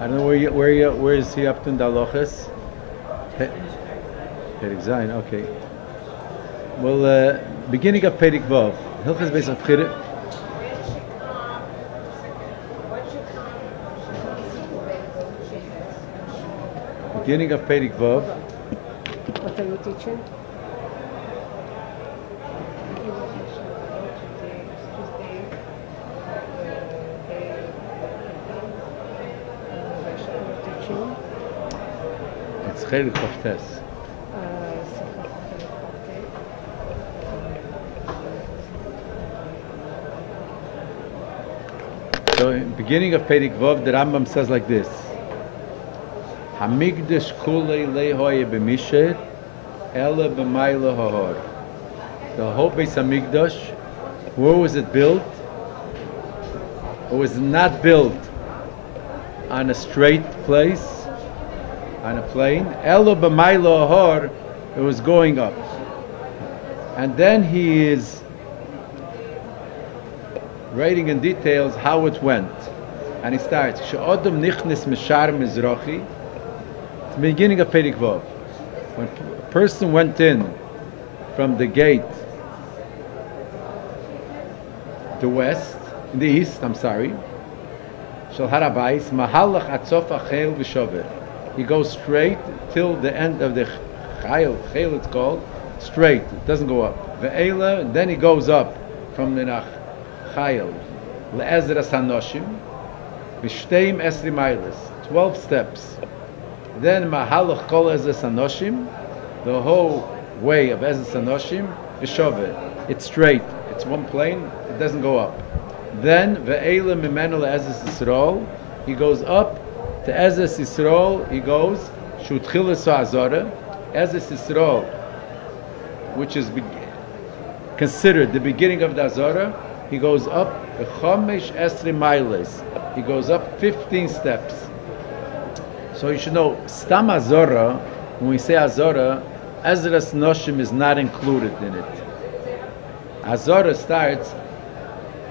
I don't know where is he up to in the halachas? Perik Zayin, okay. Well, beginning of Perik Vav, Hilchos Beis Habechira. Beginning of Perik Vav. What are you teaching? It's Chelik Chavtes. So, in beginning of Perik Vav, the Rambam says like this: Hamigdash kulei lehoye b'misher, ele b'mayla hahor. The whole Beis Hamikdash, where was it built? It was not built on a straight place, on a plain. Ele b'mayla hahor, it was going up. And then he is writing in details how it went. And he starts, She'odom nichnis mishar mizrachi, the beginning of Perik Vav. When a person went in from the gate, the west, in the east, I'm sorry, Shel Harabais, Mahalach Atzof Achel V'Shover. He goes straight till the end of the Chayil, Chayil it's called, straight, it doesn't go up. Ve'ela, then he goes up from the Chayil, Le'ezras HaNoshim, V'Shteim Esri Mailis, 12 steps. Then Mahalach Kol Ezras HaNoshim, the whole way of Ezras HaNoshim, V'Shover. It's straight, it's one plane, it doesn't go up. Then Ve'ela Mimenu Le'ezras Yisrael, he goes up to Ezras Yisrael, he goes Shutchilas Ha'azorah, Ezras Yisrael, which is considered the beginning of the Azorah, he goes up Chomesh Esri Mailes, he goes up 15 steps. So you should know, Stam Azorah, when we say Azorah, Ezras Noshim is not included in it. Azorah starts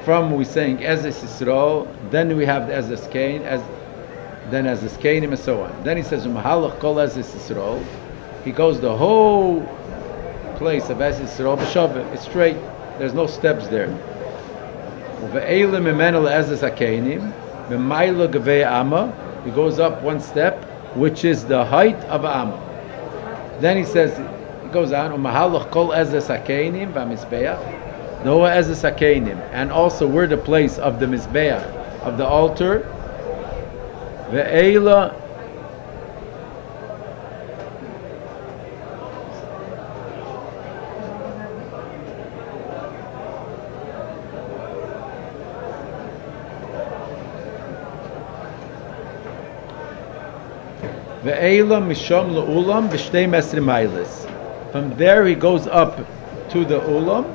from, we're saying Ezras Yisrael, then we have the Ezras Cain, then Ezras Cainim and so on. Then he says, Mahalach Kol Ezras Yisrael, he goes the whole place of Ezras Yisrael, B'Shaveh, it's straight, there's no steps there. Ve'ela Mimenu Le'ezras HaKeinim, B'Mayla Gevei Amma, he goes up one step, which is the height of Amma. Then he says, he goes on, U'Mahalach Kol Ezras HaKeinim V'Mizbeach, the whole Ezras HaKeinim, and also we're the place of the Mizbeach, of the altar. Ve'ela Ve'ela misham le'ulam b'shtei mesri mailis. From there he goes up to the ulam.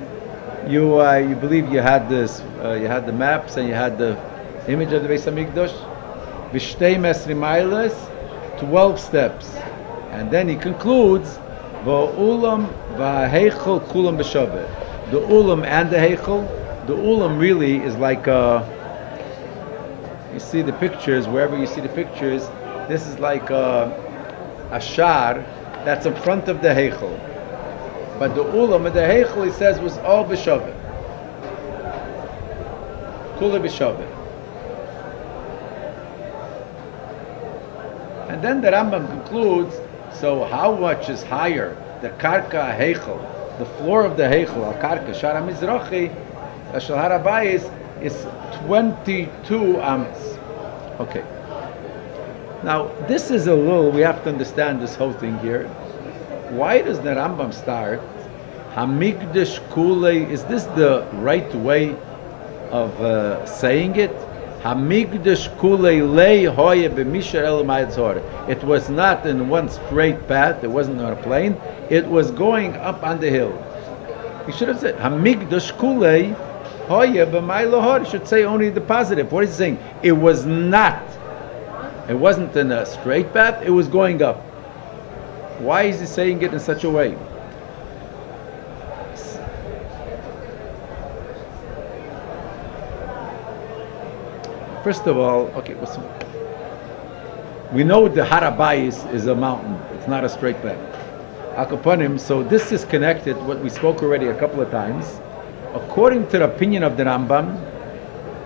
You believe you had this, you had the maps and you had the image of the Beis Hamikdash. B'shtei mesri mailis, 12 steps, and then he concludes va'ulam va'heichel kulam b'shaveh. The ulam and the heichel. The ulam really is like you see the pictures, wherever you see the pictures. This is like a shar that's in front of the heichel. But the ulam and the heichel, he says, was all b'shaveh. Kula b'shaveh. And then the Rambam concludes, so how much is higher? The karka heichel, the floor of the heichel, al karka, shara mizrachi, shel harabayis, is 22 amos. Okay. Now, this is a little, we have to understand this whole thing here. Why does the Rambam start, Hamikdash Kulei, is this the right way of saying it? Hamikdash Kulei lei hoye b'misher el ma'atzor. It was not in one straight path, it wasn't on a plane, it was going up on the hill. He should have said, Hamikdash Kulei hoye b'maylohor. He should say only the positive. What is he saying? It was not. It wasn't in a straight path, it was going up. Why is he saying it in such a way? First of all, okay, we know the Har HaBayis is a mountain. It's not a straight path. Akaponim, so this is connected, what we spoke already a couple of times. According to the opinion of the Rambam,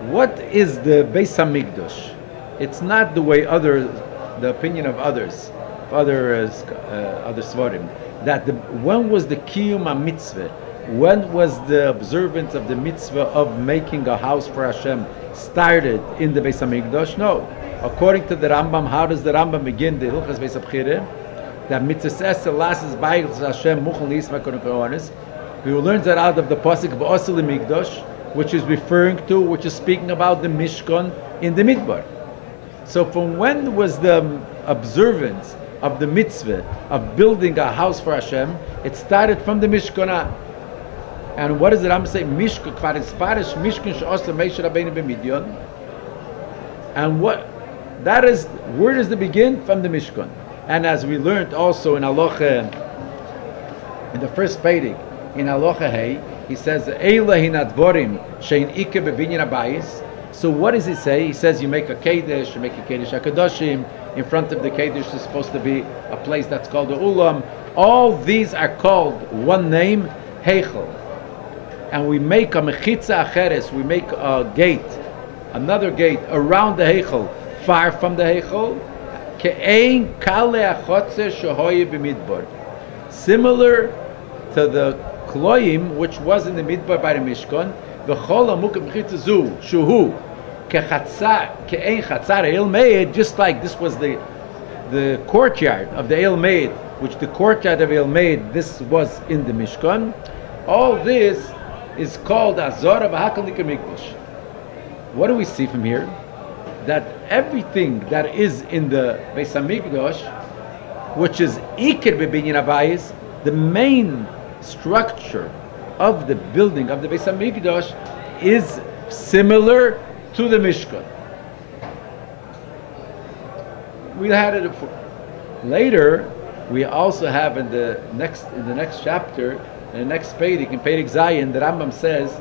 what is the Beis HaMikdash? It's not the way the opinion of others, other Svarim, that when was the Kiyum HaMitzvah? When was the observance of the mitzvah of making a house for Hashem started in the Beis HaMikdash? No. According to the Rambam, how does the Rambam begin the Hilchos Beis Habechira? That mitzvah lasses by Hashem muchal nisma konokonis. We will learn that out of the pasuk of Osel Mikdash, which is which is speaking about the Mishkan in the Midbar. So from when was the observance of the mitzvah of building a house for Hashem? It started from the Mishkanah. And what does the Rambam say? Mishkan kvar isparish Mishkan she'osa Moshe Rabbeinu b'Midyan. And where does it begin? From the Mishkan. And as we learned also in Halacha, in the first Peirik, in Halacha Hey, he says, Eila hinadvorim shein ike bebinyan habayis. So what does he say? He says you make a Kedesh, you make a Kedesh HaKadoshim. In front of the Kedesh is supposed to be a place that's called the Ulam. All these are called one name, Heichel. And we make a Mechitza Acheres, we make a gate, another gate around the Heichel, far from the Heichel. Ke'ein kale achotze shehoye b'midbar. Similar to the Kloim, which was in the Midbar by the Mishkan, v'chol amukah b'chitza zu, shuhu, ke'ein chatzar el meid, just like this was the courtyard of the El Meid, which the courtyard of El Meid, this was in the Mishkan. All this is called Azora V'Hakal Nikar Mikdash. What do we see from here? That everything that is in the Beis HaMikdash, which is Iker B'Binyan HaBayis, the main structure of the building of the Beis HaMikdash is similar to the Mishkan. We had it before. Later, we also have in the next chapter, in the next Peirik, in Peirik Zayin, the Rambam says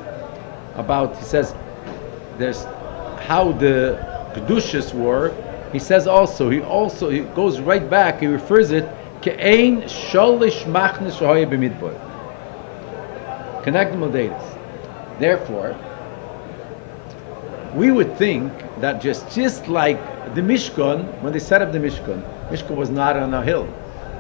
there's how the Kedushas were. He says he goes right back, he refers it, Ke'ein sholish machnes shehoye b'midbar. Connect the Moldatis. Therefore, we would think that just like the Mishkan, when they set up the Mishkan was not on a hill.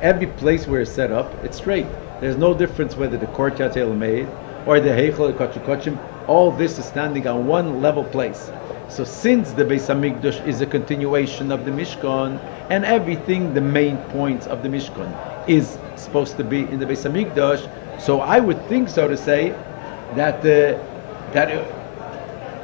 Every place where it's set up, it's straight. There's no difference whether the courtyard is made or the Heichel Kochim. All this is standing on one level place. So since the Beis HaMikdash is a continuation of the Mishkan, and everything, the main points of the Mishkan, is supposed to be in the Beis HaMikdash, so I would think, so to say, that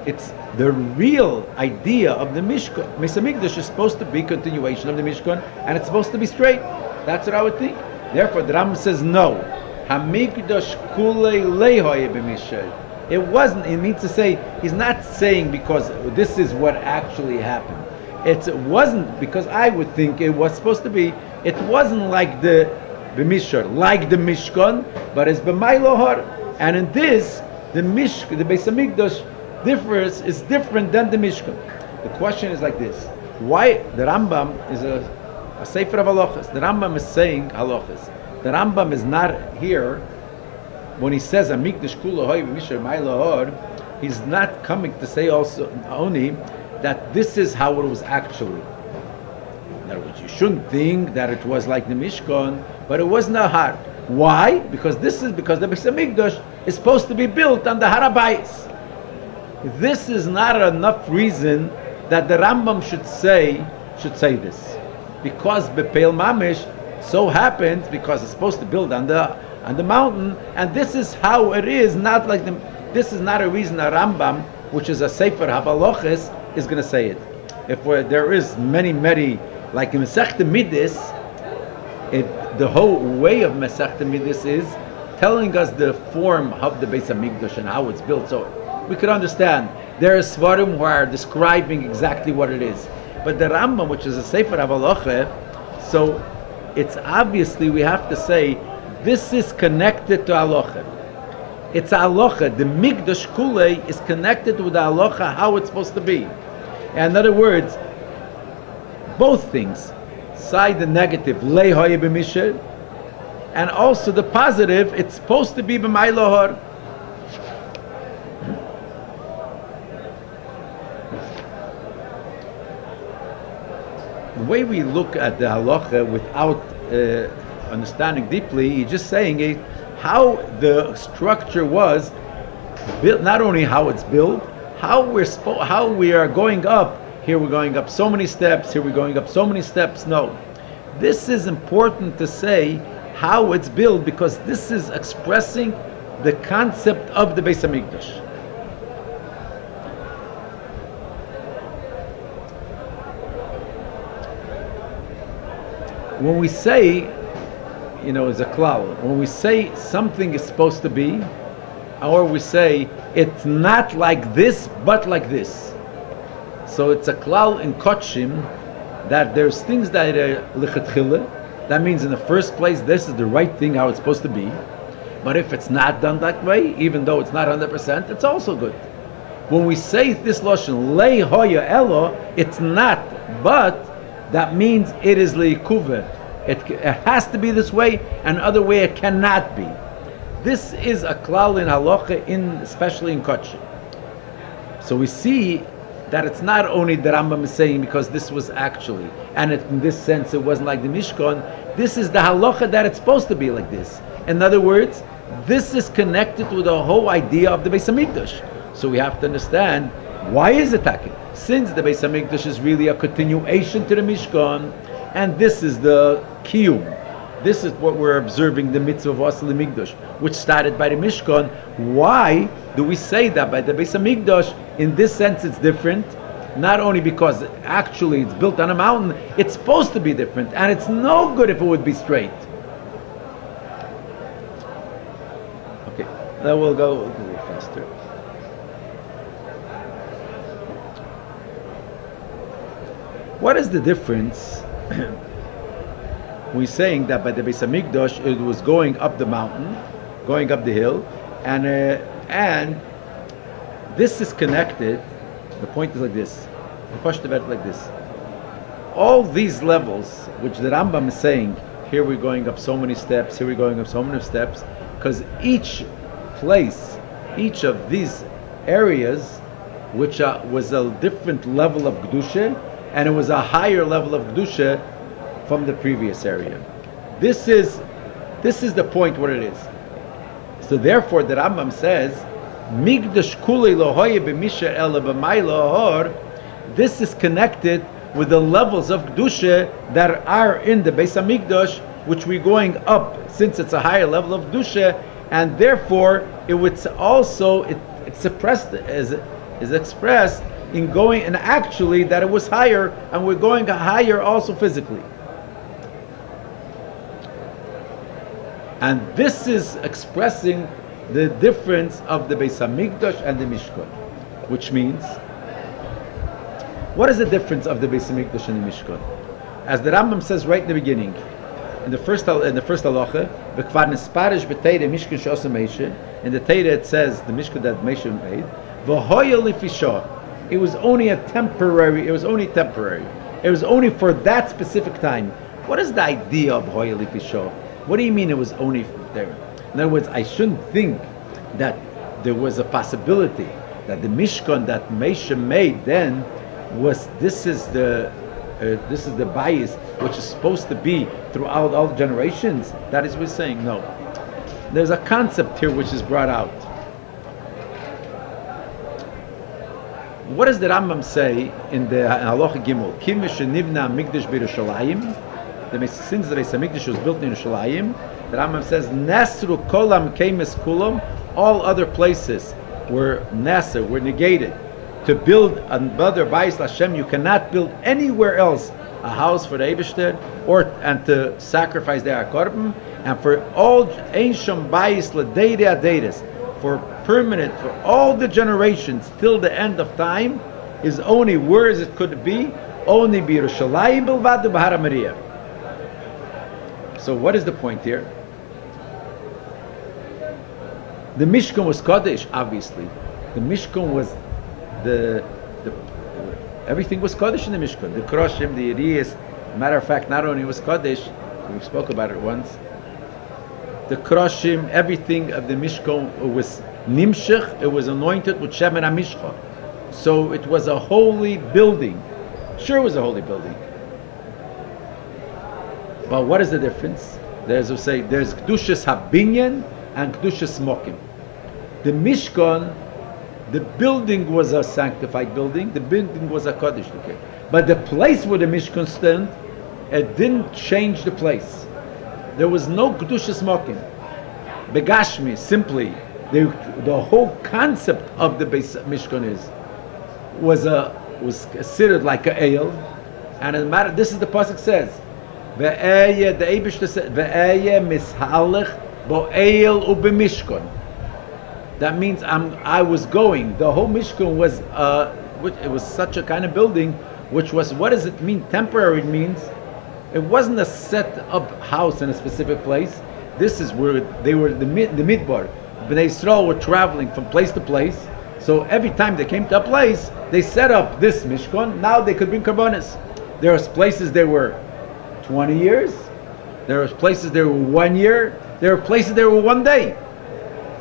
it's the real idea of the Mishkan. Beis HaMikdash is supposed to be continuation of the Mishkan, and it's supposed to be straight. That's what I would think. Therefore, the Rambam says no. HaMikdash kulei leihoye b'mishay. It wasn't. It means to say he's not saying because this is what actually happened. It wasn't because I would think it was supposed to be. It wasn't like the b'mishar, like the Mishkan, but it's b'maylohar. And in this, the Beis HaMikdash is different than the Mishkan. The question is like this: why the Rambam is a Sefer of Halachas? The Rambam is saying Halachas. The Rambam is not here when he says Amikdash Kula Hoy V'Mishar Ma'ilahor. He's not coming to say also only that this is how it was actually. In other words, you shouldn't think that it was like the Mishkan, but it was not hard. Why? Because the Beis HaMikdash is supposed to be built on the Har HaBayis. This is not enough reason that the Rambam should say this. Because Bepeil Mamish so happens because it's supposed to build on the mountain, and this is how it is. Not like this is not a reason a Rambam, which is a Sefer Habaloches, is going to say it. If there is many like in Masechta Midas, the whole way of Masechta Midas is telling us the form of the Beis HaMikdash and how it's built. So we could understand there are Svarim who are describing exactly what it is. But the Rambam, which is a Sefer Havaloche, so it's obviously we have to say this is connected to Halacha. It's Halacha. The Mikdash Kulei is connected with the Halacha, how it's supposed to be. In other words, both things. Side the negative, lei hoye b'misher, and also the positive, it's supposed to be b'may lohor. The way we look at the halacha without understanding deeply, you're just saying it, how the structure was built, not only how it's built, how we are going up. Here we're going up so many steps, here we're going up so many steps. No. This is important to say how it's built, because this is expressing the concept of the Beis Hamikdash. When we say, as a klal, when we say something is supposed to be, or we say it's not like this, but like this. So it's a klal in Kotshim that there's things that are lichatchila. That means in the first place, this is the right thing, how it's supposed to be. But if it's not done that way, even though it's not 100%, it's also good. When we say this lashon lei hoya elo, it's not, but that means it is leikuve. It has to be this way, and other way it cannot be. This is a klal in halacha, especially in Kotshim. So we see that it's not only the Rambam is saying because this was actually, and in this sense it wasn't like the Mishkan. This is the halacha that it's supposed to be like this. In other words, this is connected with the whole idea of the Beis Hamikdash. So we have to understand, why is it taki? Since the Beis Hamikdash is really a continuation to the Mishkan, and this is the kiyum. This is what we're observing, the mitzvah of Asal Mikdash, which started by the Mishkan. Why do we say that by the Beis Hamikdash? In this sense, it's different. Not only because actually it's built on a mountain, it's supposed to be different, and it's no good if it would be straight. Okay, now we'll go a little faster. What is the difference? We're saying that by the Beis Hamikdash it was going up the mountain, going up the hill, and this is connected. The point is like this. The question about it like this. All these levels, which the Rambam is saying, here we're going up so many steps, here we're going up so many steps, because each place, each of these areas, which was a different level of Kedusha, and it was a higher level of Kedusha from the previous area. This is the point what it is. So therefore the Rambam says, Migdash kulei lo hoye b'misher ela b'may lahor. This is connected with the levels of Kedusha that are in the Beis Hamikdash, which we're going up, since it's a higher level of Kedusha, and therefore it would also it's suppressed as is expressed in going, and actually that it was higher, and we're going higher also physically. And this is expressing the difference of the Beis Hamikdash and the Mishkan, which means, what is the difference of the Beis Hamikdash and the Mishkan? As the Rambam says right in the beginning, in the first halacha, v'kvar nesparish b'teira Mishkan she'osa Moshe. In the Teira it says the Mishkan that Moshe made, v'hoya lifisha. It was only temporary. It was only for that specific time. What is the idea of hoya lifisha? What do you mean it was only there? In other words, I shouldn't think that there was a possibility that the Mishkan that Moshe made then was this is the bias which is supposed to be throughout all generations. That is what we're saying. No, there's a concept here which is brought out. What does the Rambam say in the Halacha Gimel? Kim shenivna Mikdash b'Yerushalayim. Since the Beis Hamikdash was built in Yerushalayim, the Rambam says, Nasru kolam kemes kulam, all other places were nasr, were negated. To build another Bayis Hashem, you cannot build anywhere else a house for the Eibishter, and to sacrifice their korban, and for all ancient Bayis l'deidei adeides, for permanent, for all the generations till the end of time, is only where as it could be, only b'Yerushalayim bilvad u'b'Har HaMoriah. So what is the point here? The Mishkan was Kodesh, obviously. The Mishkan was the Everything was Kodesh in the Mishkan. The Kroshim, the Yeriyas, matter of fact, not only was Kodesh, we spoke about it once, the Kroshim, everything of the Mishkan was Nimshech, it was anointed with Shemen HaMishcha. So it was a holy building. Sure, it was a holy building. But what is the difference? There's Kedushas Habinyan and Kedushas Mokim. The Mishkan, the building was a sanctified building, the building was a Kodesh. Okay? But the place where the Mishkan stood, it didn't change the place. There was no Kedushas Mokim. Begashmi, simply, the whole concept of the Beis Mishkan was considered like a ale, and as a matter, this is the pasuk says, "Ve'eye," the Eibishter said, "Ve'eye mishalech bo'el u'b'mishkan." That means I was going. The whole Mishkan was it was such a kind of building, which was, what does it mean? Temporary. It means it wasn't a set up house in a specific place. This is where they were the midbar. Bnei Yisrael were traveling from place to place. So every time they came to a place, they set up this Mishkan. Now they could bring karbanos. There was places there were 20 years. There was places there were 1 year. There were places there were 1 day.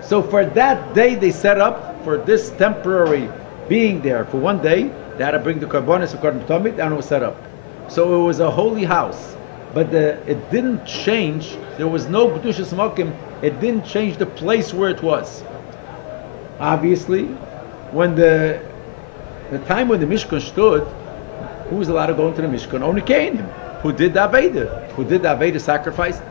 So for that day they set up, for this temporary being there for 1 day, they had to bring the karbanos according to Tomit, and it was set up. So it was a holy house. But it didn't change. There was no Kedushas Mokim. It didn't change the place where it was. Obviously, when the time when the Mishkan stood, who was allowed to go into the Mishkan? Only Kohanim, who did the Aveda, sacrifice.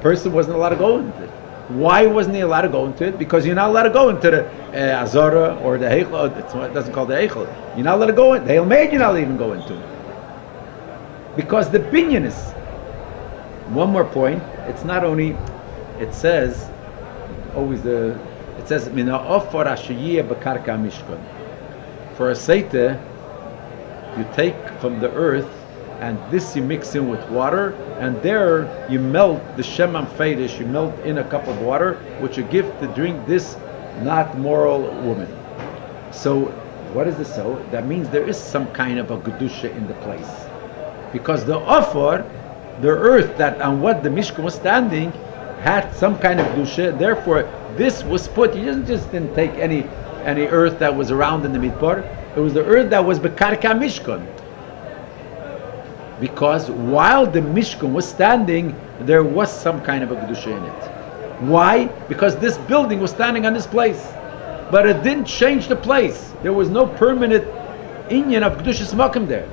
Person wasn't allowed to go into it. Why wasn't he allowed to go into it? Because you're not allowed to go into the Azara or the Heichel. It doesn't call the Heichel. You're not allowed to go in. The Heil Meid you're not even go into it. Because the binyan is. One more point. It's not only. It says Mina ofar ashiyeh b'karka mishkan. For a seite, you take from the earth, and this you mix in with water, and there you melt the shemam feidish. You melt in a cup of water, which you give to drink this not moral woman. So, what is this? So that means there is some kind of a gedusha in the place. Because the offer, the earth that on what the Mishkan was standing, had some kind of kedusha. Therefore, this was put. He didn't take any earth that was around in the midbar. It was the earth that was bekarka Mishkan. Because while the Mishkan was standing, there was some kind of a kedusha in it. Why? Because this building was standing on this place, but it didn't change the place. There was no permanent inyan of kedushas makom there.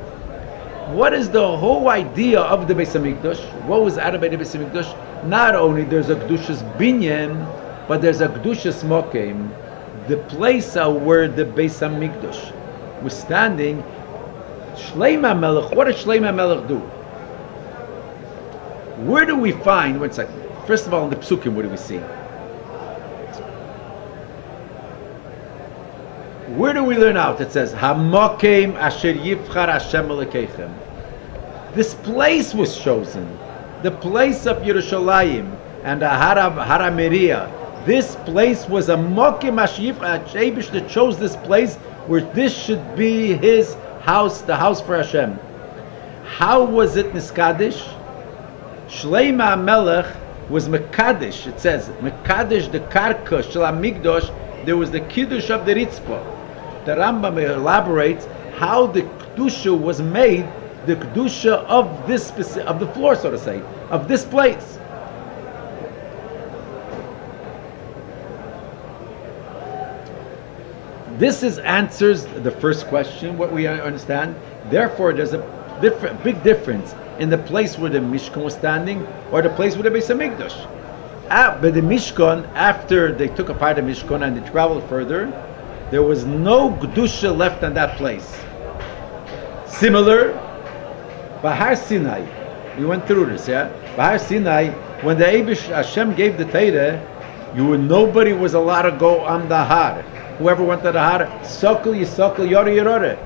What is the whole idea of the Beis Hamikdash? What was added by the Beis Hamikdash? Not only there's a kedushas binyan, but there's a kedushas makom, the place where the Beis Hamikdash was standing. Shleima Melech. What did Shleima Melech do? Where do we find? 1 second. First of all, in the Psukim, what do we see? Where do we learn out? It says, Hamokim asher yivchar Hashem Elokeichem. This place was chosen, the place of Yerushalayim and the Hara Moriah. This place was a Mokim asher yivchar Hashem that chose this place where this should be his house, the house for Hashem. How was it Niskadish? Shleima Melech was Mekadesh. It says, Mekadesh the Karka Shel HaMikdash. There was the Kiddush of the Ritzpah. The Rambam elaborates how the Kedusha was made, the Kedusha of this of the floor, so to say, of this place. This answers the first question, what we understand. Therefore, there's a big difference in the place where the Mishkan was standing or the place where the Beis Hamikdash. But the Mishkan, after they took apart the Mishkan and they traveled further, there was no Kedusha left on that place. Similar, Bahar Sinai, we went through this, yeah? Bahar Sinai, when the Hashem gave the Torah, nobody was allowed to go on the Har. Whoever went to the Har, Sokol, Yisokol, Yore, Yorore.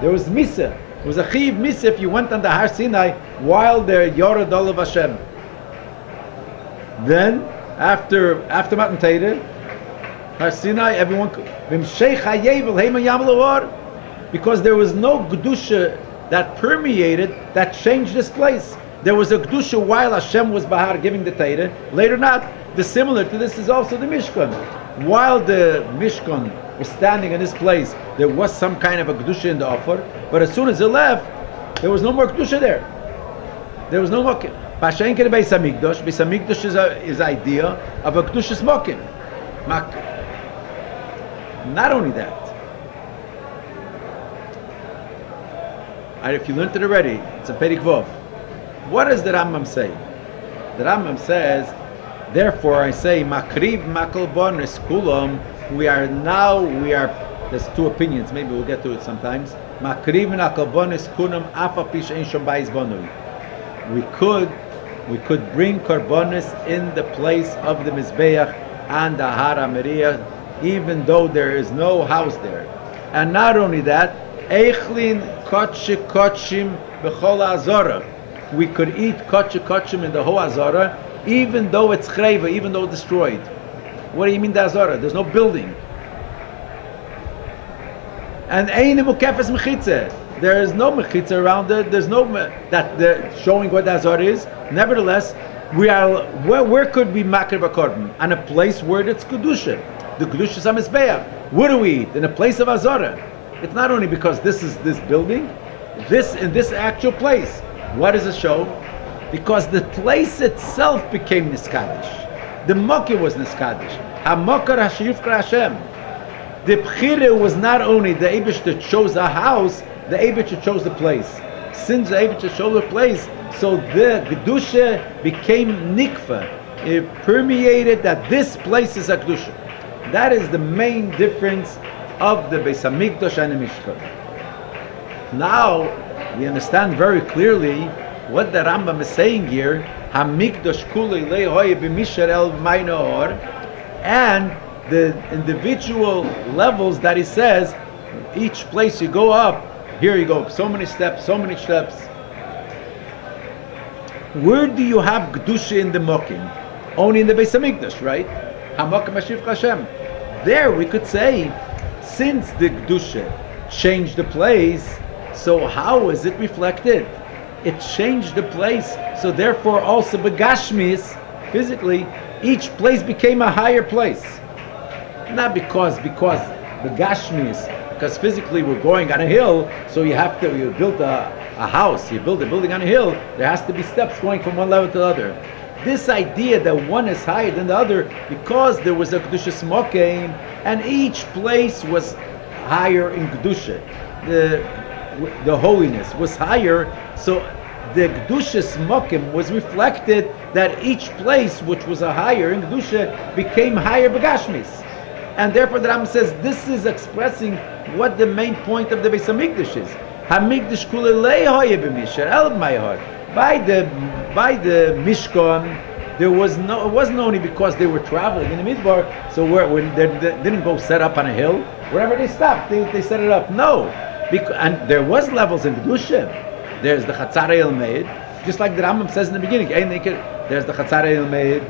There was Misa. There was a Chiv Misa if you went on the Har Sinai while there Yore Dol of Hashem. Then, after Matan Torah, Har Sinai, everyone, Because there was no Kedusha that permeated, that changed this place. There was a Kedusha while Hashem was Bahar giving the Torah. Later not. The similar to this is also the Mishkan. While the Mishkan was standing in this place, there was some kind of a Kedusha in the offer, but as soon as it left, there was no more Kedusha there. There was no more. Pashayin Kere Beis Hamikdash. Beis Hamikdash is idea of a Kedusha smoking. Not only that. If you learned it already, it's a Perik Vov. What does the Rambam say? The Rambam says, therefore I say, Makriv Makal Bonis Kulam, there's two opinions, maybe we'll get to it sometimes. Makriv Makal Bonis Kulam Afa Pish Ein Shom Bayis Bonui. We could bring korbanos in the place of the Mizbeach and the Hara Meriah, even though there is no house there. And not only that, Eichlin Kotche Kotchim B'chol Azora. We could eat Kotche Kotchim in the whole Azora, even though it's Chreva, even though destroyed. What do you mean the Azora? There's no building. And Ein Mukefes Mechitze. There is no Mechitze around it. There's no showing what the Azora is. Nevertheless, where could we makir b'korban? On a place where it's Kedusha. The Kedusha is a Mizbeach. Where do we eat? In a place of Azora. It's not only because this is this building, in this actual place. What does it show? Because the place itself became Niskadish. The Mokkah was Niskadish. HaMokar HaShiyufkar Hashem. The Bchire was not only the Eibush that chose a house, the Eibush that chose the place. Since the Eibush that chose the place, so the Kedusha became Nikva. It permeated that this place is a Kedusha. That is the main difference of the Beis Hamikdash and the Mishkan. Now we understand very clearly what the Rambam is saying here. Hamikdash kulei lehoye b'misher el ma'inor, and the individual levels that he says, each place you go up, here you go, so many steps, so many steps. Where do you have Kedusha in the Mokim? Only in the Beis Hamikdash, right? Hamokim Hashivcha Hashem. There we could say, since the Kedusha changed the place, so how is it reflected? It changed the place, so therefore also Begashmis, physically, each place became a higher place. Not because Begashmis, because physically we're going on a hill, so you build a house, you build a building on a hill, there has to be steps going from one level to the other. This idea that one is higher than the other, because there was a Kedusha Smokim, and each place was higher in Kedusha. The holiness was higher, so the Kedusha Smokim was reflected that each place which was a higher in Kedusha became higher Begashmis. And therefore the Rambam says this is expressing what the main point of the Beis Hamikdash is. Hamikdash kulei hoye b'misher el mayhar. By the Mishkan, it wasn't only because they were traveling in the Midbar, so when they didn't go set up on a hill, wherever they stopped, they set it up. No, and there was levels in Kedusha. There's the Chatzar El-Meid, just like the Rambam says in the beginning. There's the Chatzar El-Meid.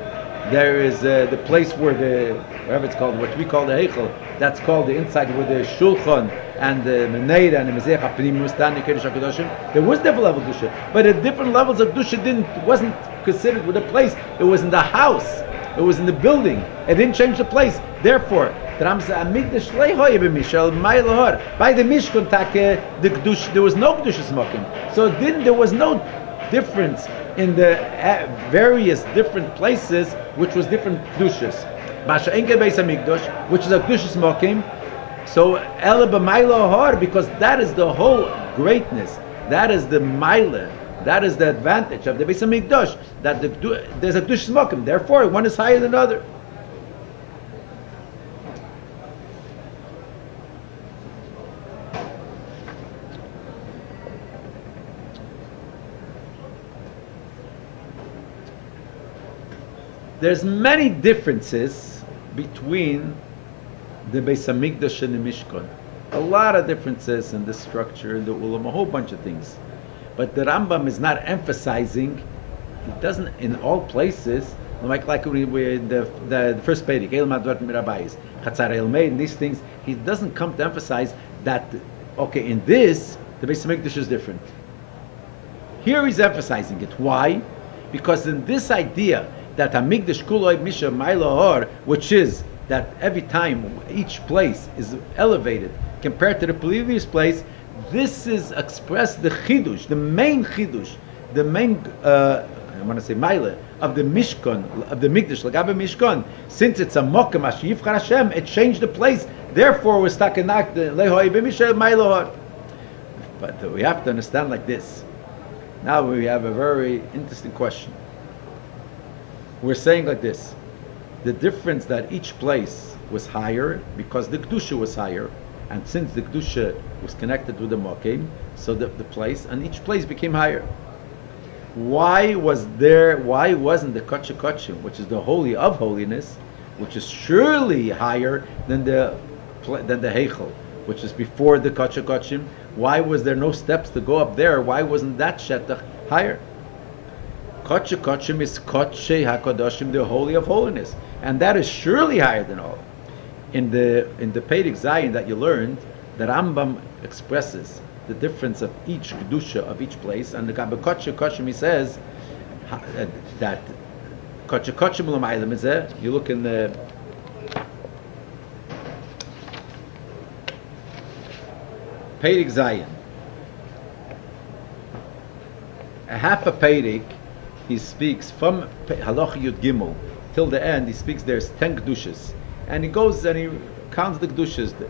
There is the place where whatever it's called, what we call the Heichel, that's called the inside where the Shulchan and the Meneira and the Mezech HaPnimus stand in Kedush HaKadoshim. There was different levels of Kedusha, but at different levels of Kedusha wasn't considered with a place. It was in the house. It was in the building. It didn't change the place. Therefore, the Ram says, by the Mishkan Take, the Kedush, there was no Kedusha Smokim. So there was no difference in the various different places, which was different Kedushas. Basha Enke Beis Hamikdash, which is a Kedusha Smokim. So Ele b'Maila Har, because that is the whole greatness. That is the Maila. That is the advantage of the Beis Hamikdash. That there's a Kedusha Smokim. Therefore, one is higher than the other. There's many differences between the Beis Hamikdash and the Mishkan. A lot of differences in the structure, in the Ulam, a whole bunch of things. But the Rambam is not emphasizing, it doesn't, in all places, like we the first Pedic, El Madvat Mirabayis, Chatzar El Meid, and these things, he doesn't come to emphasize that Okay, in this, the Beis Hamikdash is different. Here he's emphasizing it. Why? Because in this idea that Hamikdash Kuloi Misha Mailahor, which is that every time each place is elevated compared to the previous place, this is expressed the chidush, the main chidush, the main I want to say Maila of the Mishkan, of the Mikdash, Lagabe Mishkan. Since it's a Mokem Ashiyivchar Hashem, it changed the place. Therefore, we're stuck in the Lehoi B'Misha Mailahor. But we have to understand like this. Now we have a very interesting question. We're saying like this: the difference that each place was higher because the Kedusha was higher, and since the Kedusha was connected with the Mokem, so the place, and each place became higher. Why wasn't the Kodesh Kodeshim, which is the Holy of Holiness, which is surely higher than the Heichel, which is before the Kodesh Kodeshim? Why was there no steps to go up there? Why wasn't that Shetach higher? Kodesh Kodeshim is Kodesh HaKadoshim, the Holy of Holiness, and that is surely higher than all. In the Perek Zayin that you learned, the Rambam expresses the difference of each kedusha of each place, and the Kodesh Kodeshim he says that Kodesh Kodeshim l'maylam is there. You look in the Perek Zayin, a half a Perek, he speaks from Halacha Yud Gimel till the end. He speaks there's 10 kedushas, and he goes and he counts the kedushas. The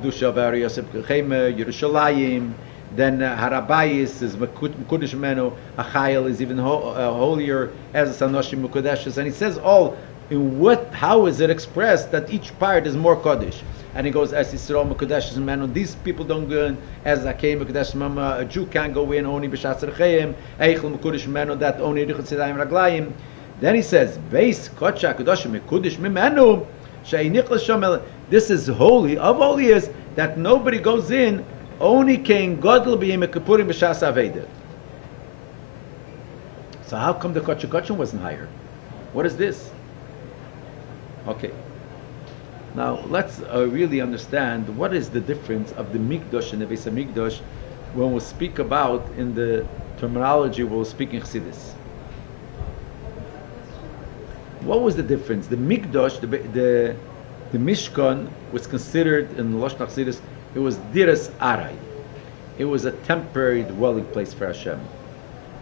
kedusha of Ari Yosef Cheme, Yerushalayim. Then Harabayis is Mekudesh Menu. Achayel is even holier as Anoshim Mukudeshes, and he says all in how is it expressed that each part is more Kodesh. And he goes, as Yisrael Mekudesh Menu, these people don't go in, as Akei Mekudesh Mama, a Jew can't go in, only B'Shatz Recheim, Eichel Mekudesh Menu, that only Richot Tzedayim Raglayim. Then he says, Beis Kodesh HaKadoshim Mekudesh Mimenu, She'inich L'Shom, this is holy, of holiest, that nobody goes in, only Kein Godel B'Yim Kippurim B'Shas Aveda. So how come the Kodesh HaKodeshim wasn't higher? What is this? Okay. Now let's really understand what is the difference of the Mikdash and the Beis Hamikdash when we'll speak about in the terminology we'll speak in Chassidus. What was the difference? The Mikdash, the Mishkan was considered in Lashon Chassidus, it was Diras Arai. It was a temporary dwelling place for Hashem.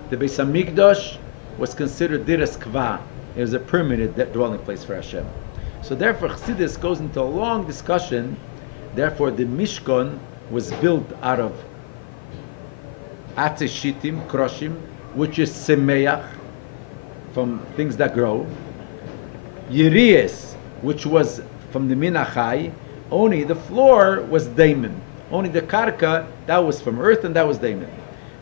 The Beis Hamikdash was considered Diras Kva. It was a permanent dwelling place for Hashem. So therefore Chassidus goes into a long discussion. Therefore the Mishkan was built out of Atze Shitim, Kroshim, which is Semeach, from things that grow. Yirias, which was from the Menachem. Only the floor was Daimon. Only the Karka, that was from earth, and that was Daimon.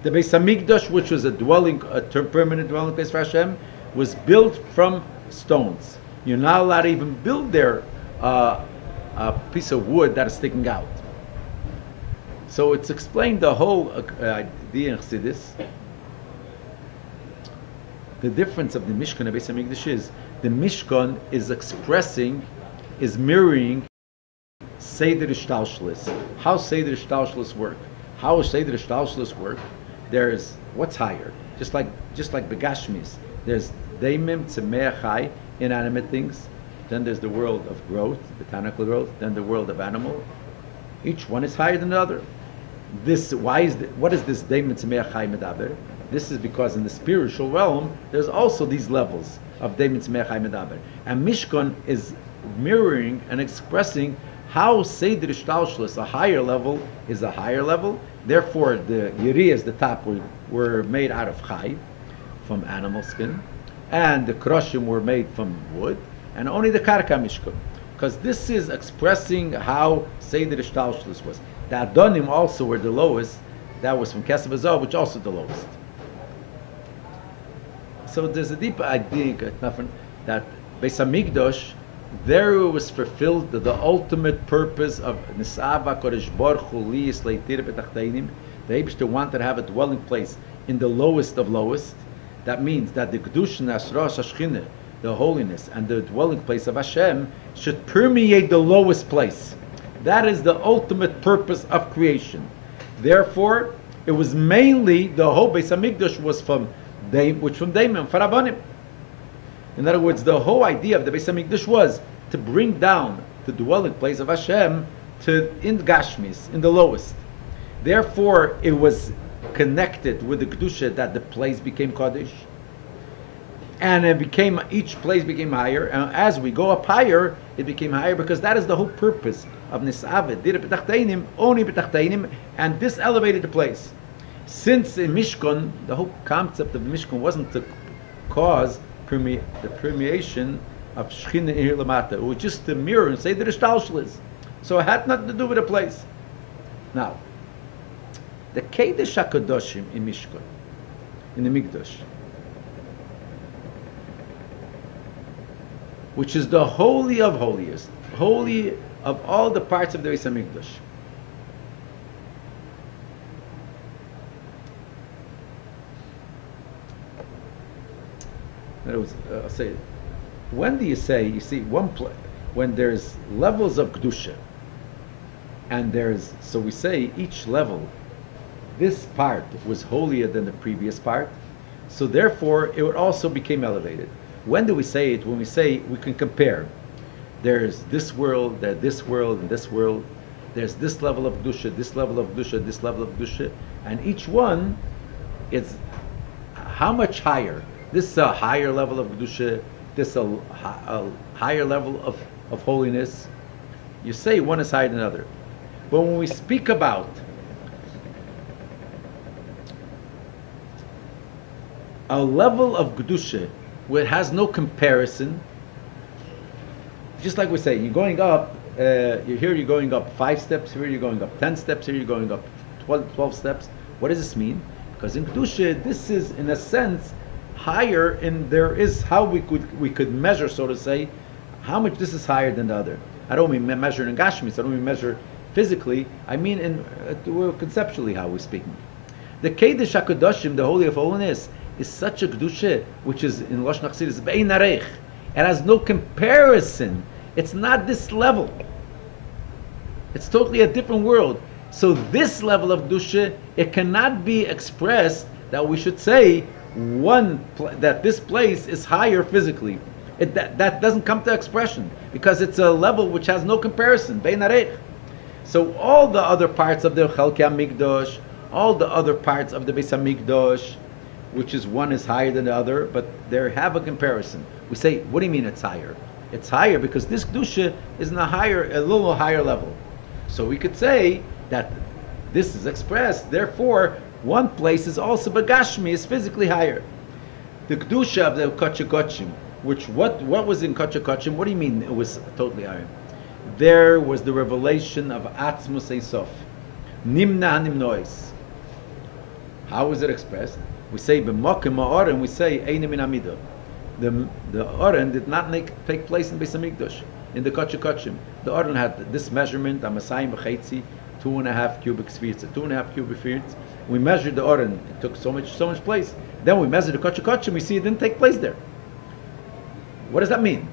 The Beis Hamikdash, which was a permanent dwelling place for Hashem, was built from stones. You're not allowed to even build there a piece of wood that is sticking out. So it's explained the whole idea in Chassidus. The difference of the Mishkan and Beis Hamikdash is the Mishkan is mirroring Seder Ishtalshlis. How Seder Ishtalshlis work? How Seder Ishtalshlis work? There's what's higher, just like Begashmis. There's Daimim, Tzemeach Chai, inanimate things. Then there's the world of growth, botanical growth. Then the world of animal. Each one is higher than the other. What is this Daimim, Tzemeach Chai Medaber? This is because in the spiritual realm there's also these levels of Daimim, Tzemeach Chai Medaber, and Mishkan is mirroring and expressing how Seder Ishtalshlis, a higher level, is a higher level. Therefore, the Yiriyas, the top, were made out of Chai, from animal skin, and the Kroshim were made from wood, and only the Karka Mishkan. Because this is expressing how Seder Ishtalshlis was. The Adonim also were the lowest. That was from Kesef Azov, which also the lowest. So there's a deep idea that Beis Hamikdash, there it was fulfilled the ultimate purpose of Nisava Kodesh Baruch Hu Liyis Leitir B'Tachteinim. The Eibishter wanted to have a dwelling place in the lowest of lowest. That means that the Kedusha Asra Shashchina, the holiness and the dwelling place of Hashem, should permeate the lowest place. That is the ultimate purpose of creation. Therefore, it was mainly the whole Beis Hamikdash was from Daimon, Farabanim. In other words, the whole idea of the Beis Hamikdash was to bring down the dwelling place of Hashem in Gashmis, in the lowest. Therefore, it was connected with the Kedusha that the place became Kodesh. And each place became higher. And as we go up higher, it became higher because that is the whole purpose of Nisavet, Dire B'Tachteinim, Oni B'Tachteinim, and this elevated the place. Since in Mishkan, the whole concept of Mishkan wasn't to cause the permeation of Shechina in Lamata. It was just to mirror and say the Rishtalshlis. So it had nothing to do with the place. Now, the Kedesh HaKadoshim in Mishkan, in the Mikdash, which is the holy of holiest, holy of all the parts of the Beis Hamikdash. In other words, I'll say, when do you say, you see, when there's levels of Kedusha, and so we say each level, this part was holier than the previous part, so therefore it also became elevated. When do we say it? When we say we can compare. There's this world, there's this world, and this world. There's this level of Kedusha, this level of Kedusha, this level of Kedusha, and each one is how much higher. This is a higher level of Kedusha, this a higher level of holiness. You say one is higher than another. But when we speak about a level of Kedusha where it has no comparison, just like we say, you're going up, you're going up 5 steps, here you're going up 10 steps, here you're going up 12 steps. What does this mean? Because in Kedusha, this is, in a sense, higher, and there is how we could measure, so to say, how much this is higher than the other. I don't mean measure in Gashmis, I don't mean measure physically, I mean in conceptually how we're speaking. The Kedesh HaKadoshim, the Holy of Holiness, is such a Kedusha, which is in Lashon Chassidus, Be'ein Arech. It has no comparison. It's not this level. It's totally a different world. So this level of Kedusha, it cannot be expressed that we should say that this place is higher physically. That doesn't come to expression because it's a level which has no comparison. Bein Arech. So all the other parts of the Chalkei HaMikdash, all the other parts of the Beis HaMikdash, which is one is higher than the other, but they have a comparison. We say, what do you mean it's higher? It's higher because this Kedusha is in a little higher level. So we could say that this is expressed, therefore one place is also Bagashmi, is physically higher. The Kedusha of the Kochikochim, which what was in Kochikochim, what do you mean it was totally higher? There was the revelation of Atzmus Ein Sof. Nimna Nimnois. How was it expressed? We say b'mokim ha'oren, we say einim min amidah. The oren did not take place in Beis Hamikdash, in the Kochikochim. The oren had this measurement, amasayim v'chetzi, 2.5 cubic spheres, 2.5 cubic feet. We measured the oren, it took so much place. Then we measured the Kochikochim, we see it didn't take place there. What does that mean?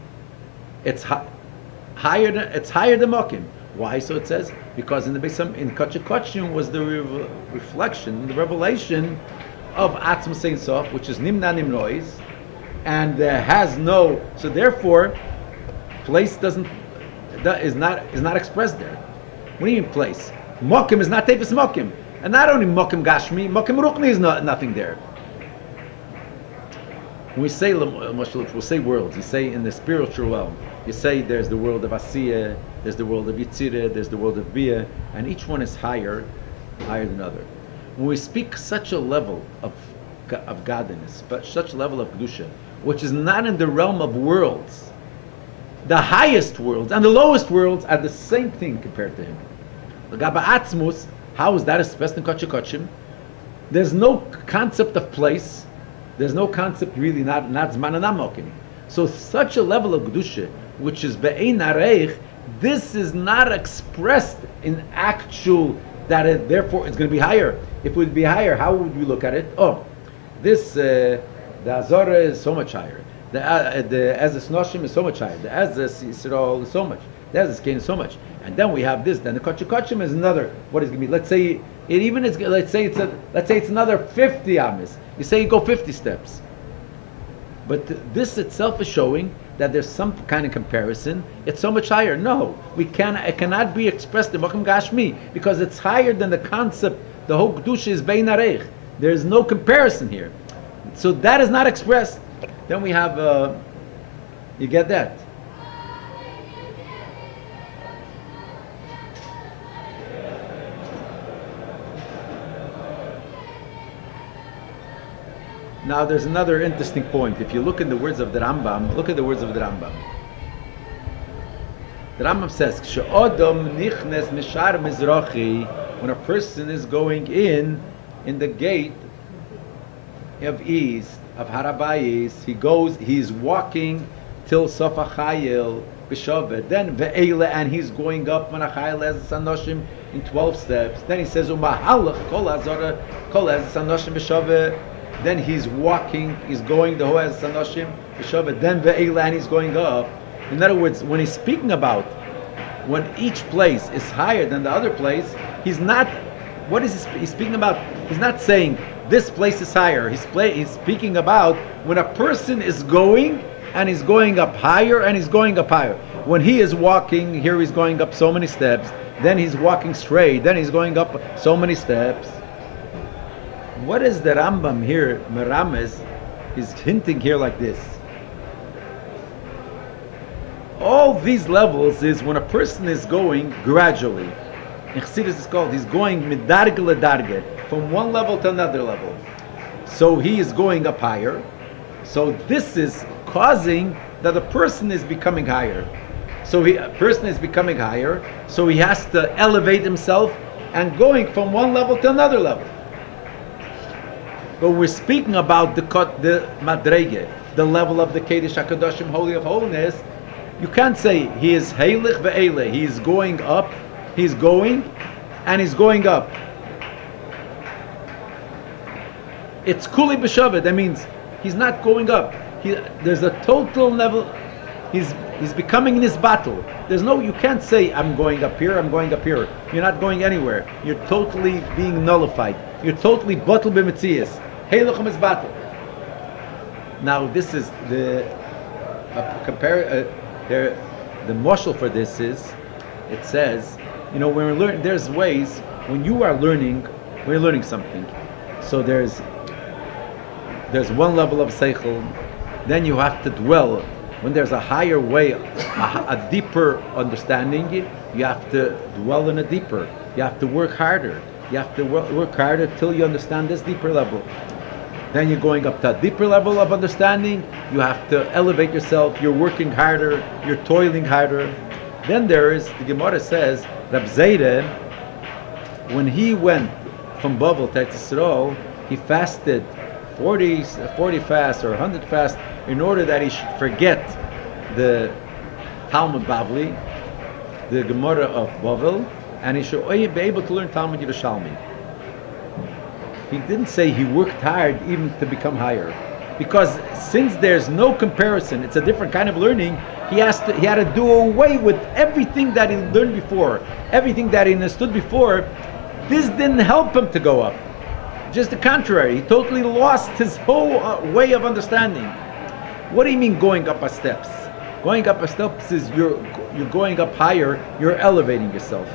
It's higher than mokim. Why? So it says because in Kochikochim was the reflection, the revelation of Atzmus Ein Sof, which is Nimna Nimnois, and has no. So therefore, place is not expressed there. What do you mean place? Mokim is not Tefes Mokim, and not only Mokim Gashmi, Mokim Ruchni is nothing there. When we say we'll say worlds. You say in the spiritual realm. You say there's the world of Asiya, there's the world of Yitzirah, there's the world of Bia, and each one is higher than other. When we speak such a level of godliness, but such a level of Kedusha, which is not in the realm of worlds, the highest worlds and the lowest worlds are the same thing compared to him. The Gaba Atzmus, how is that expressed in Kochikochim? There's no concept of place, there's no concept really, not Zman and Amokim. So such a level of Kedusha, which is Be'ein Areich, this is not expressed in actual, therefore it's going to be higher. If it would be higher, how would we look at it? Oh, the Azora is so much higher. The Ezes Noshim is so much higher. The Ezes Yisrael is so much. That's is gaining so much. And then we have this. Then the Kochim is another. What is going to be? Let's say it even is. Let's say it's another 50 amis. You say you go 50 steps. But this itself is showing that there's some kind of comparison. It's so much higher. No, it cannot be expressed in Mokum Gashmi because it's higher than the concept. The whole Kedusha is Bein Areich. There's no comparison here. So that is not expressed. Then we have, you get that? Now there's another interesting point. If you look in the words of the Rambam, look at the words of the Rambam. The Rambam says, "She'odom nichnes mishar mizrachi," when a person is going in the gate of east of Harabayis, he's walking till Sofa Chayil b'Shovet. Then ve'ele, and he's going up Menachem as Sanoshim in 12 steps. Then he says, "Umahalach kol azara kol as Sanoshim b'Shovet." Then he's walking, he's going the Hoaz Sanoshim b'Shovet. Then ve'ele, and he's going up. In other words, when he's speaking about when each place is higher than the other place, he's not. What is he's speaking about? He's not saying this place is higher. He's speaking about when a person is going and he's going up higher and he's going up higher. When he is walking, here he's going up so many steps. Then he's walking straight. Then he's going up so many steps. What is the Rambam here? Merames is hinting here like this. All these levels is when a person is going gradually. In Chassidus is called, he's going midarge ledarge, from one level to another level. So he is going up higher. So this is causing that a person is becoming higher. So a person is becoming higher, so he has to elevate himself and going from one level to another level. But we're speaking about the madrege, the level of the Kedesh HaKadoshim, Holy of Holiness. You can't say he is heilich ve'ele. He is going up, he's going, and he's going up. It's kuli b'shavet. That means he's not going up. There's a total level. He's becoming in his battle. There's no. You can't say I'm going up here. I'm going up here. You're not going anywhere. You're totally being nullified. You're totally batel b'metzias. Heilichem is battle. Now this is the the marshal for this is, it says, you know, when we're learning, there's ways, when you are learning, we're learning something. So there's one level of seichel, then you have to dwell. When there's a higher way, a deeper understanding, you have to dwell in a deeper. You have to work harder. You have to work harder till you understand this deeper level. Then you're going up to a deeper level of understanding. You have to elevate yourself. You're working harder. You're toiling harder. Then there is, the Gemara says, Rab Zayde, when he went from Bavel to Yisrael, he fasted 40 fasts or 100 fasts in order that he should forget the Talmud Bavli, the Gemara of Bavel, and he should be able to learn Talmud Yerushalmi. He didn't say he worked hard even to become higher, because since there's no comparison, it's a different kind of learning. He had to do away with everything that he learned before, everything that he understood before. This didn't help him to go up. Just the contrary, he totally lost his whole way of understanding. What do you mean going up a steps? Going up a steps is you're going up higher. You're elevating yourself.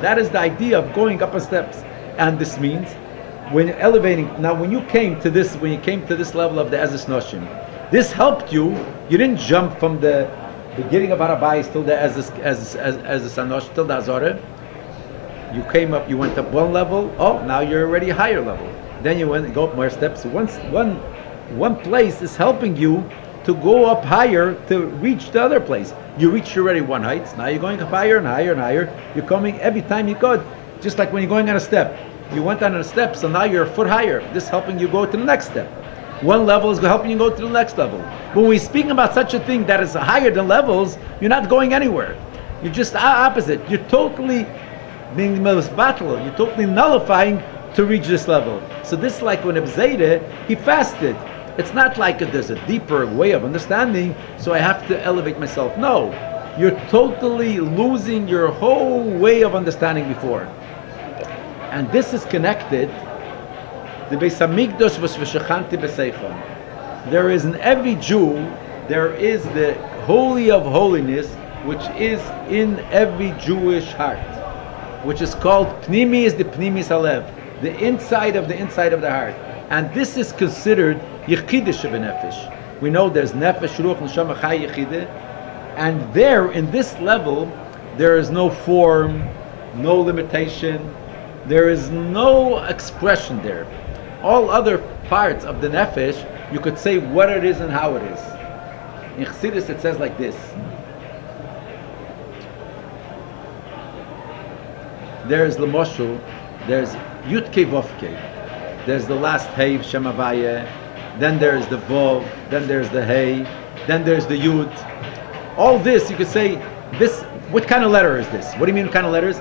That is the idea of going up a steps, and this means when you're elevating. Now, when you came to this level of the Ezes Noshim, this helped you. You didn't jump from the beginning of Harabayis till the Ezes Anosh till the Azorah. You came up. You went up one level. Oh, now you're already a higher level. Then you go up more steps. One place is helping you to go up higher to reach the other place. You reached already one height. Now you're going up higher and higher and higher. You're coming every time you go. Just like when you're going on a step. You went on a step, so now you're a foot higher. This is helping you go to the next step. One level is helping you go to the next level. When we're speaking about such a thing that is higher than levels, you're not going anywhere. You're just opposite. You're totally being the most battle. You're totally nullifying to reach this level. So this is like when Abzede, he fasted. It's not like there's a deeper way of understanding, so I have to elevate myself. No. you're totally losing your whole way of understanding before. And this is connected. The Beis Hamikdash was v'shechanti b'seichon. There is in every Jew, there is the Holy of Holiness, which is in every Jewish heart, which is called Pnimi, is the Pnimis Halev, the inside of the heart. And this is considered Yechidah Shebenefesh. We know there's Nefesh, Ruach, Neshama, Chai, Yechidah. And there, in this level, there is no form, no limitation, there is no expression there. All other parts of the Nefesh, you could say what it is and how it is. In Chassidus it says like this. There's L'moshul, there's Yutke Vovke, there's the last Hey, Shemavaya, then there's the Vov, then there's the Hey, then there's the Yud. All this, you could say, this, what kind of letter is this? What do you mean what kind of letters?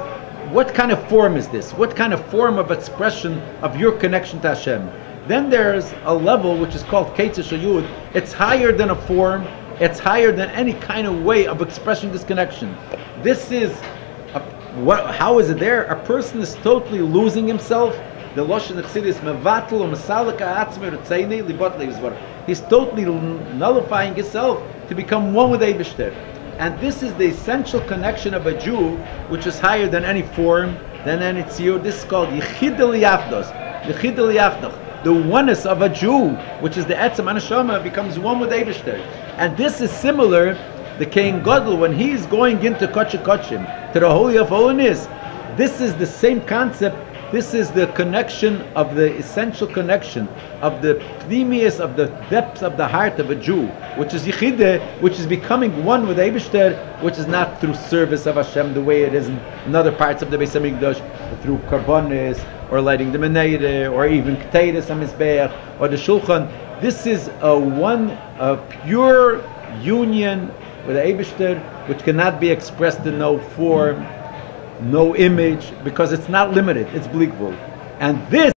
What kind of form is this? What kind of form of expression of your connection to Hashem? Then there's a level which is called Ketzah Yud. It's higher than a form. It's higher than any kind of way of expressing this connection. This is, how is it there? A person is totally losing himself. The Loshen Chassidus mevatel u'mesalek ha'atzmi r'tzeini libot le'yizvar. He's totally nullifying himself to become one with Eibishter. And this is the essential connection of a Jew, which is higher than any form, than any tziyur. This is called Yechidah L'Yachdos. Yechidah L'Yachdos. The oneness of a Jew, which is the Etzem Anashama, becomes one with Eibishter. And this is similar, the Kohen Gadol, when he's going into Kodesh Kodshim, to the Holy of Holiness, this is the same concept. This is the connection of the essential connection of the pnimius, of the depths of the heart of a Jew, which is Yechidah, which is becoming one with Eibishter, which is not through service of Hashem the way it is in other parts of the Beis Hamikdash, through karbonis, or lighting the menorah, or even keteiros hamizbeach, or the shulchan. This is a pure union with the Eibishter, which cannot be expressed in no form, no image, because it's not limited, it's bligvul. And this